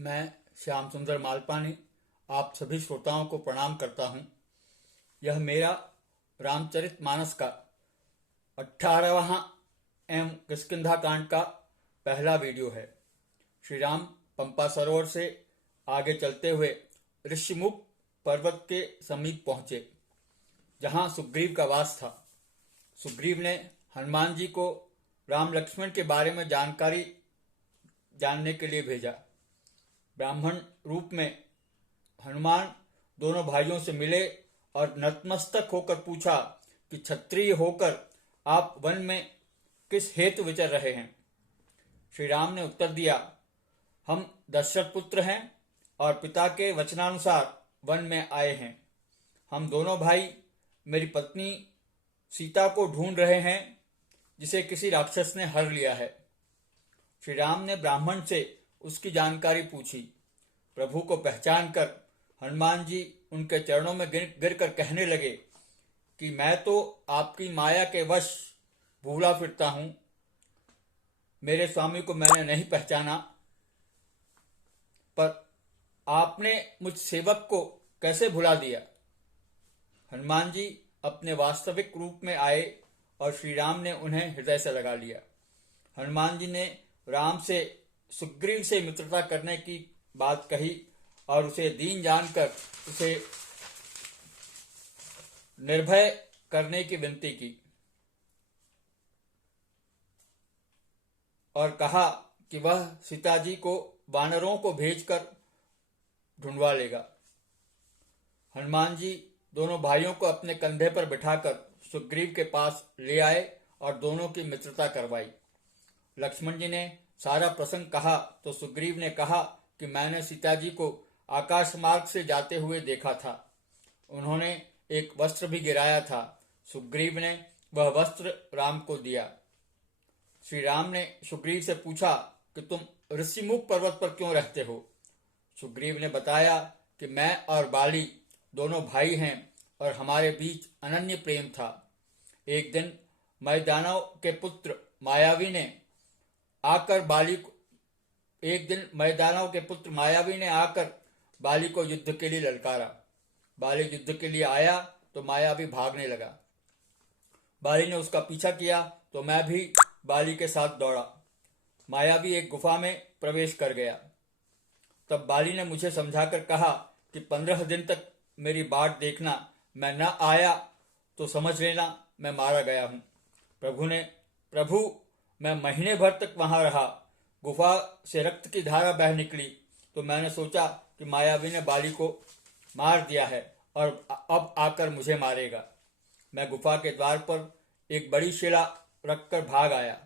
मैं श्याम सुंदर मालपानी आप सभी श्रोताओं को प्रणाम करता हूँ। यह मेरा रामचरितमानस का 18वां एवं किष्किंधा कांड का पहला वीडियो है। श्री राम पंपा सरोवर से आगे चलते हुए ऋषिमुख पर्वत के समीप पहुंचे, जहां सुग्रीव का वास था। सुग्रीव ने हनुमान जी को राम लक्ष्मण के बारे में जानकारी जानने के लिए भेजा। ब्राह्मण रूप में हनुमान दोनों भाइयों से मिले और नतमस्तक होकर पूछा कि क्षत्रिय होकर आप वन में किस हेतु विचर रहे हैं। श्री राम ने उत्तर दिया, हम दशरथ पुत्र हैं और पिता के वचनानुसार वन में आए हैं। हम दोनों भाई मेरी पत्नी सीता को ढूंढ रहे हैं, जिसे किसी राक्षस ने हर लिया है। श्री राम ने ब्राह्मण से उसकी जानकारी पूछी। प्रभु को पहचान कर हनुमान जी उनके चरणों में गिर कर कहने लगे कि मैं तो आपकी माया के वश भूला फिरता हूं। मेरे स्वामी को मैंने नहीं पहचाना, पर आपने मुझ सेवक को कैसे भुला दिया। हनुमान जी अपने वास्तविक रूप में आए और श्री राम ने उन्हें हृदय से लगा लिया। हनुमान जी ने राम से सुग्रीव से मित्रता करने की बात कही और उसे दीन जानकर उसे निर्भय करने की विनती की और कहा कि वह सीता जी को वानरों को भेजकर ढूंढवा लेगा। हनुमान जी दोनों भाइयों को अपने कंधे पर बिठाकर सुग्रीव के पास ले आए और दोनों की मित्रता करवाई। लक्ष्मण जी ने सारा प्रसंग कहा तो सुग्रीव ने कहा कि मैंने सीता जी को आकाश मार्ग से जाते हुए देखा था। उन्होंने एक वस्त्र भी गिराया था। सुग्रीव ने वह वस्त्र राम को दिया। श्री राम ने सुग्रीव से पूछा कि तुम ऋषिमुख पर्वत पर क्यों रहते हो। सुग्रीव ने बताया कि मैं और बाली दोनों भाई हैं और हमारे बीच अनन्य प्रेम था। एक दिन मैदानव के पुत्र मायावी ने आकर बाली को युद्ध के लिए ललकारा। बाली युद्ध के लिए आया तो मायावी भागने लगा। बाली ने उसका पीछा किया तो मैं भी बाली के साथ दौड़ा। मायावी एक गुफा में प्रवेश कर गया। तब बाली ने मुझे समझाकर कहा कि 15 दिन तक मेरी बाट देखना, मैं न आया तो समझ लेना मैं मारा गया हूं। प्रभु मैं महीने भर तक वहां रहा। गुफा से रक्त की धारा बह निकली तो मैंने सोचा कि मायावी ने बाली को मार दिया है और अब आकर मुझे मारेगा। मैं गुफा के द्वार पर एक बड़ी शिला रखकर भाग आया।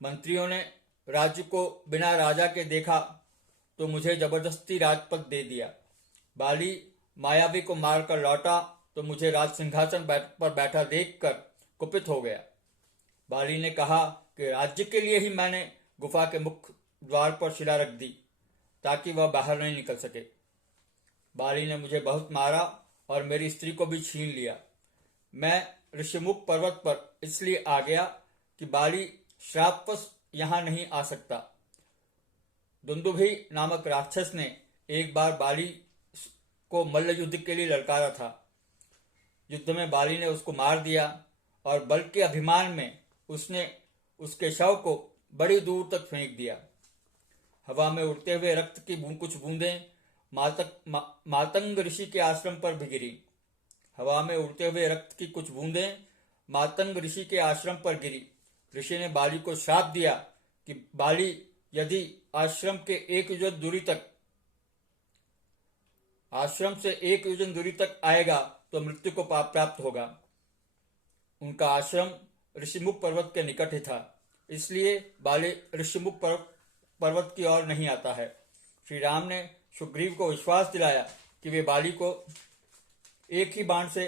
मंत्रियों ने राज्य को बिना राजा के देखा तो मुझे जबरदस्ती राजपद दे दिया। बाली मायावी को मारकर लौटा तो मुझे राज सिंहासन पर बैठा देखकर कुपित हो गया। बाली ने कहा कि राज्य के लिए ही मैंने गुफा के मुख्य द्वार पर शिला रख दी ताकि वह बाहर नहीं निकल सके। बाली ने मुझे बहुत मारा और मेरी स्त्री को भी छीन लिया। मैं ऋषिमुख पर्वत पर इसलिए आ गया कि बाली श्रापवश यहां नहीं आ सकता। दुंदुभि नामक राक्षस ने एक बार बाली को मल्ल युद्ध के लिए ललकारा था। युद्ध में बाली ने उसको मार दिया और बल के अभिमान में उसने उसके शव को बड़ी दूर तक फेंक दिया। हवा में उड़ते हुए रक्त की कुछ बूंदें मातंग ऋषि के आश्रम पर भी गिरी। हवा में उड़ते हुए रक्त की कुछ बूंदें मातंग ऋषि के आश्रम पर गिरी। ऋषि ने बाली को श्राप दिया कि बाली यदि आश्रम से 1 योजन दूरी तक आएगा तो मृत्यु को प्राप्त होगा। उनका आश्रम ऋषिमुख पर्वत के निकट ही था, इसलिए बाली ऋषिमुख पर्वत की ओर नहीं आता है। श्री राम ने सुग्रीव को विश्वास दिलाया कि वे बाली को एक ही बाण से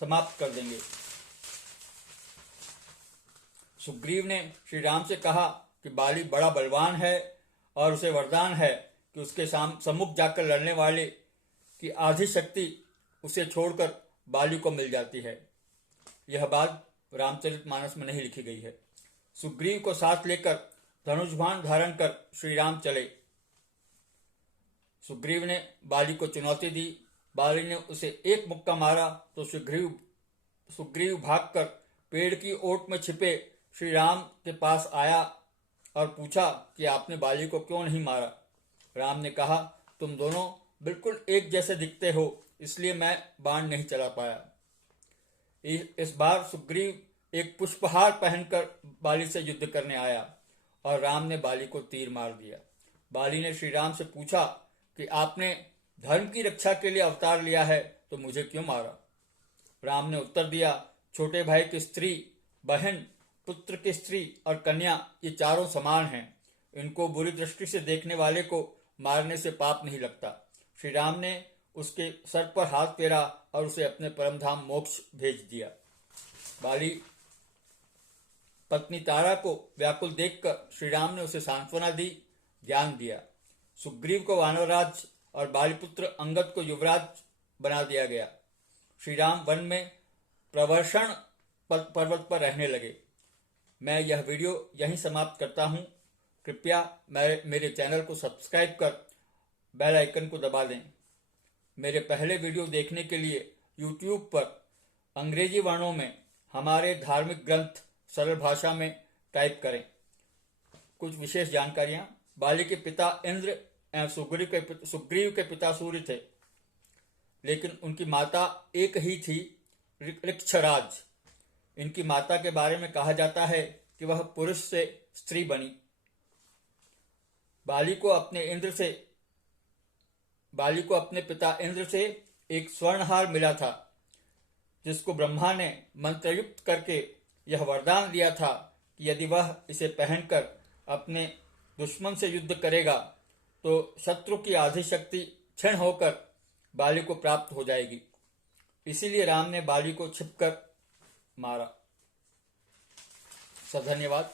समाप्त कर देंगे। सुग्रीव ने श्री राम से कहा कि बाली बड़ा बलवान है और उसे वरदान है कि उसके सम्मुख जाकर लड़ने वाले की आधी शक्ति उसे छोड़कर बाली को मिल जाती है। यह बात रामचरितमानस में नहीं लिखी गई है। सुग्रीव को साथ लेकर धनुष बाण धारण कर श्री राम चले। सुग्रीव ने बाली को चुनौती दी। बाली ने उसे एक मुक्का मारा तो सुग्रीव भागकर पेड़ की ओट में छिपे श्री राम के पास आया और पूछा कि आपने बाली को क्यों नहीं मारा। राम ने कहा, तुम दोनों बिल्कुल एक जैसे दिखते हो, इसलिए मैं बाण नहीं चला पाया। इस बार सुग्रीव एक पुष्पहार पहनकर बाली से युद्ध करने आया और राम ने बाली को तीर मार दिया। बाली ने श्री राम से पूछा कि आपने धर्म की रक्षा के लिए अवतार लिया है तो मुझे क्यों मारा। राम ने उत्तर दिया, छोटे भाई की स्त्री, बहन, पुत्र की स्त्री और कन्या ये चारों समान हैं। इनको बुरी दृष्टि से देखने वाले को मारने से पाप नहीं लगता। श्री राम ने उसके सर पर हाथ फेरा और उसे अपने परमधाम मोक्ष भेज दिया। बाली पत्नी तारा को व्याकुल देखकर श्री राम ने उसे सांत्वना दी, ज्ञान दिया। सुग्रीव को वानरराज और बालीपुत्र अंगद को युवराज बना दिया गया। श्री राम वन में प्रवर्षण पर्वत पर रहने लगे। मैं यह वीडियो यहीं समाप्त करता हूँ। कृपया मेरे चैनल को सब्सक्राइब कर बेल आइकन को दबा दें। मेरे पहले वीडियो देखने के लिए YouTube पर अंग्रेजी वर्णों में हमारे धार्मिक ग्रंथ सरल भाषा में टाइप करें। कुछ विशेष जानकारियां। बाली के पिता इंद्र एवं सुग्रीव के पिता सूर्य थे, लेकिन उनकी माता एक ही थी, ऋक्षराज। इनकी माता के बारे में कहा जाता है कि वह पुरुष से स्त्री बनी। बाली को अपने पिता इंद्र से एक स्वर्णहार मिला था, जिसको ब्रह्मा ने मंत्रयुक्त करके यह वरदान दिया था कि यदि वह इसे पहनकर अपने दुश्मन से युद्ध करेगा तो शत्रु की आधी शक्ति क्षीण होकर बाली को प्राप्त हो जाएगी। इसीलिए राम ने बाली को छिपकर मारा। धन्यवाद।